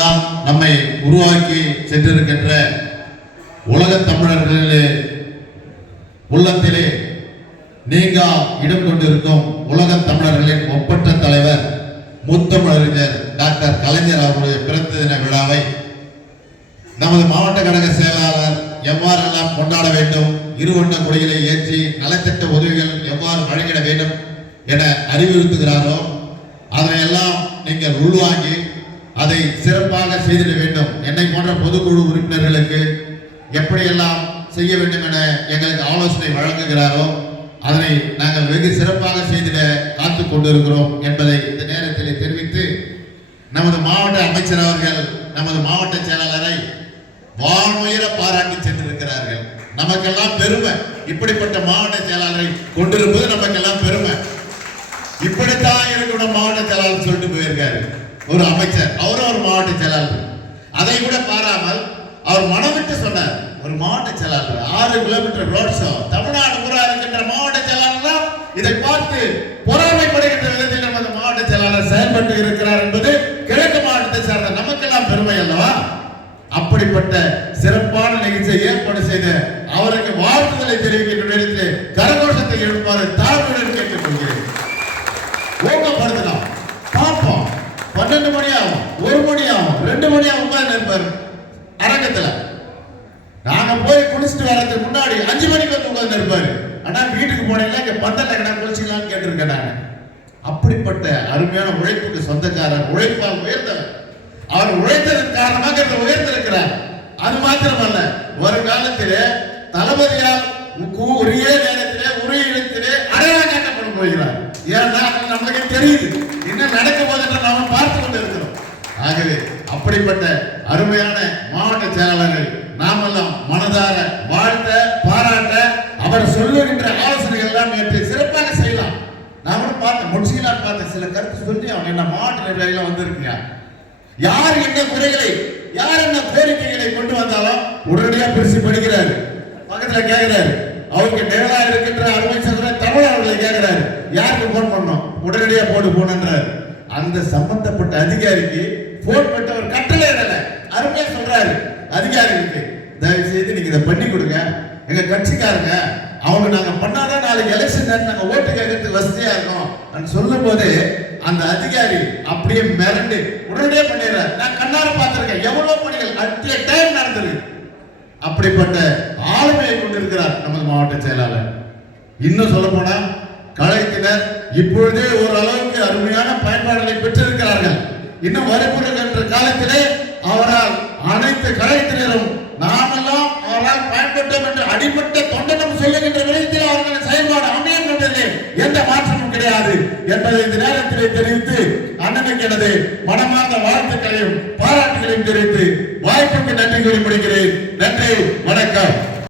எல்லாம் நம்மை உருவாக்கி சென்றிருக்கின்ற உலக தமிழர்களிலே உள்ளத்திலே நீங்கா இடம் கொண்டிருக்கும் உலக தமிழர்களின் ஒப்பற்ற தலைவர் முத்தமிழறிஞர் டாக்டர் கலைஞர் அவருடைய பிறந்த தின விழாவை நமது மாவட்ட கழக செயலாளர் எவ்வாறெல்லாம் கொண்டாட வேண்டும், இருவண்ண கொடிகளை ஏற்றி நலத்திட்ட உதவிகள் எவ்வாறு வழங்கிட வேண்டும் என அறிவுறுத்துகிறாரோ அதனையெல்லாம் நீங்கள் உள்வாங்கி அதை சிறப்பாக செய்திட வேண்டும். என்னை போன்ற பொதுக்குழு உறுப்பினர்களுக்கு எப்படியெல்லாம் செய்ய வேண்டும் என எங்களுக்கு ஆலோசனை வழங்குகிறாரோ அதனை நாங்கள் வெகு சிறப்பாக செய்திட காத்து கொண்டிருக்கிறோம் என்பதை இந்த நேரத்தில் தெரிவித்து, நமது மாவட்ட அமைச்சர் அவர்கள் நமது மாவட்ட செயலாளரை வானுயர பாராட்டி சென்றிருக்கிறார்கள். நமக்கெல்லாம் பெருமை. இப்படிப்பட்ட மாவட்ட செயலாளரை கொண்டிருப்பது நமக்கெல்லாம் பெருமை. இப்படித்தான் இருக்கணும் மாவட்ட செயலாளர் சொல்லிட்டு போயிருக்காரு ஒரு அமைச்சர், அவரும் ஒரு மாவட்ட செயலாளர். அதை கூட பாராமல் அவர் மனமிட்டு சொன்னார், ஒரு மாவட்ட செயலாளர் 6 கிலோமீட்டர் ரோட் ஷோ தமிழ்நாடு பூரா இருக்கின்ற மாவட்ட செயலாளர் தான் இதை பார்த்து பொறாமைப்படுகின்ற விதத்தில் நமது மாவட்ட செயலாளர் செயல்பட்டு இருக்கிறார் என்பது கிழக்கு மாவட்டத்தை சார்ந்த நமக்கெல்லாம் பெருமை அல்லவா? அப்படிப்பட்ட சிறப்பான நிகழ்ச்சியை ஏற்பாடு செய்த அவருக்கு வாழ்த்துதலை தெரிவிக்கின்ற நேரத்தில் கரகோஷத்தை எழுப்பாரு தாழ்வுடன் கேட்டுக்கொள்கிறேன். ஊக்கப்படுத்தலாம். பார்ப்போம். 12 மணி ஆகும், 1 மணி ஆகும், 2 மணி ஆகும் உட்கார்ந்து இருப்பாரு அரங்கத்துல. நாங்க போய் குளிச்சுட்டு வரதுக்கு முன்னாடி 5 மணிக்கு வந்து உட்கார்ந்து இருப்பாரு. ஆனா வீட்டுக்கு போனீங்களா இங்க பந்தல்ல கடை குளிச்சிக்கலாம்னு கேட்டிருக்கேன் நான். அப்படிப்பட்ட அருமையான உழைப்புக்கு சொந்தக்காரர், உழைப்பால் உயர்ந்தவர். அவர் உழைத்ததன் காரணமாக உயர்ந்திருக்கிறார். அது மாத்திரமல்ல, ஒரு காலத்திலே தளபதியால் உரிய நேரத்திலே உரிய இடத்திலே அடையாளம் காட்டப்பட போகிறார். ஏன்னா நம்மளுக்கு தெரியுது என்ன நடக்க போது என்று நாம் பார்த்து கொண்டு இருக்கிறோம். ஆகவே அப்படிப்பட்ட அருமையான மாவட்ட செயலாளர்கள் நாமெல்லாம் மனதார வாழ்த்த பாராட்ட அவர் சொல்லுகின்ற ஆலோசனைகள் எல்லாம் ஏற்று சிறப்பாக செய்யலாம். நான் கூட பார்த்தேன், முடிச்சுக்கலான்னு பார்த்தேன். சில கருத்து சொல்லி அவன் என்ன மாவட்ட நிர்வாகிகள் வந்திருக்கீங்க, யார் என்ன குறைகளை யார் என்ன கோரிக்கைகளை கொண்டு வந்தாலும் உடனடியா பிரிச்சு படிக்கிறாரு. பக்கத்துல கேட்கிறாரு, அவங்க நேரா இருக்கின்ற அருமை சகோதரர் தமிழ் அவர்களை கேட்கிறாரு, யாருக்கு போன் பண்ணோம், உடனடியா போட்டு போனன்றாரு. அந்த சம்பந்தப்பட்ட அதிகாரிக்கு போன் பண்ண ஒரு கட்டளை இடல அருமையா சொல்றாரு அதிகாரிகளுக்கு, தயவு செய்து நீங்க இதை பண்ணி கொடுங்க, எங்க கட்சிக்காரங்க அவங்க நாங்க பண்ணாதான் நாளைக்கு எலெக்ஷன் நாங்க ஓட்டு கேட்கறதுக்கு வசதியா இருக்கும் சொல்லும் போது அந்த அதிகாரி அப்படியே மிரண்டு உடனடியே பண்ணிடுறாரு. நான் கண்ணார பார்த்திருக்கேன் எவ்வளவு பணிகள் அட் டைம் நடந்தது. அப்படிப்பட்ட ஆளுமையை கொண்டிருக்கிறார் நமது மாவட்ட செயலாளர். இன்னும் சொல்ல போனா கலைஞர் இப்பொழுதே ஓரளவுக்கு அருமையான பயன்பாடுகளை பெற்றிருக்கிறார்கள். இன்னும் வரப்போகின்ற காலத்திலே அவரால் அனைத்து கலைஞரும் நாமெல்லாம் அவரால் பயன்பட்டோம் என்று அடிப்பட்ட தொண்டனம் சொல்லுகின்ற விதத்தில் அவர்களின் செயல்பாடு அமையும் என்பதிலே எந்த மாற்றமும் கிடையாது என்பதை இந்த நேரத்திலே தெரிவித்து அண்ணனுக்கு எனது மனமார்ந்த வாழ்த்துக்களையும் பாராட்டுகளையும் தெரிவித்து வாய்ப்புக்கு நன்றி கூறி முடிக்கிறேன். நன்றி, வணக்கம்.